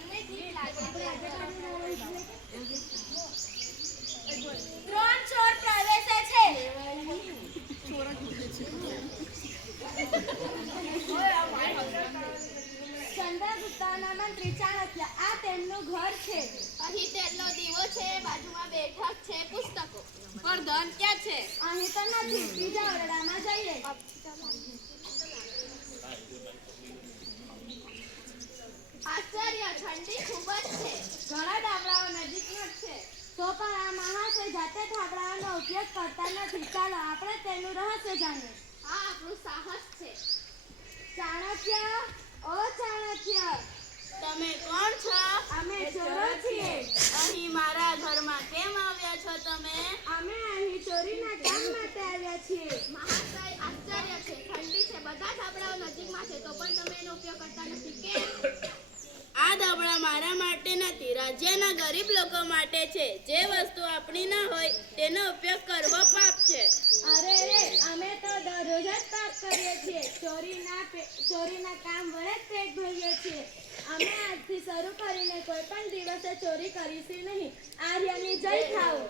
તમને ઠીક લાગે છે? 3 ચોર પ્રવેશે છે. ચંદ્રગુપ્તના મંત્રી ચાણક્ય, આ તેમનું ઘર છે. અહીં તેલનો દીવો છે, બાજુમાં બેઠક છે, પુસ્તકો. પણ ધન ક્યાં છે? અહીં તો નથી. બીજા ઓરડામાં જઈએ. આશ્ચર્ય, ઠંડી ખૂબ જ છે. ઘણા ધાબળાઓ નજીકમાં જ છે. તો પણ આ મહાશય જાતે ધાબળાઓનો ઉપયોગ કરતા નથી. ચાલો આપણે તેનું રહસ્ય જાણીએ. આ આપણું સાહસ છે. ચાણક્ય, ઓ ચાણક્ય, તમે કોણ છો? અમે ચોરો છીએ. અહીં મારા ઘરમાં કેમ આવ્યા છો તમે? અમે અહીં ચોરીના કામ માટે આવ્યા છીએ. મહાશય, આશ્ચર્ય છે, ઠંડી છે, બધા ધાબળાઓ નજીકમાં છે, તો પણ તમે એનો ઉપયોગ કરતા નથી. કેમ? આ ધાબળા મારા માટે નથી, રાજ્યના ગરીબ લોકો માટે છે. જે વસ્તુ આપણી ન હોય તેનો ઉપયોગ કરવો પાપ છે. અરે રે, અમે તો દરરોજ જ પાપ કરીએ છીએ. ચોરીના કામ વડે જ પેટ ભરીએ છીએ. અમે આજથી શરૂ કરીને કોઈ પણ દિવસે ચોરી કરીશું નહીં. આર્યની જય થાઓ.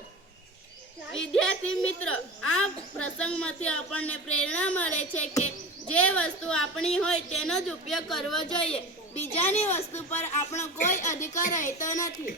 વિદ્યાર્થી મિત્રો, આ પ્રસંગમાંથી આપણને પ્રેરણા મળે છે કે જે વસ્તુ આપણી હોય તેનો જ ઉપયોગ કરવો જોઈએ. બીજાની વસ્તુ પર આપણો કોઈ અધિકાર રહેતો નથી.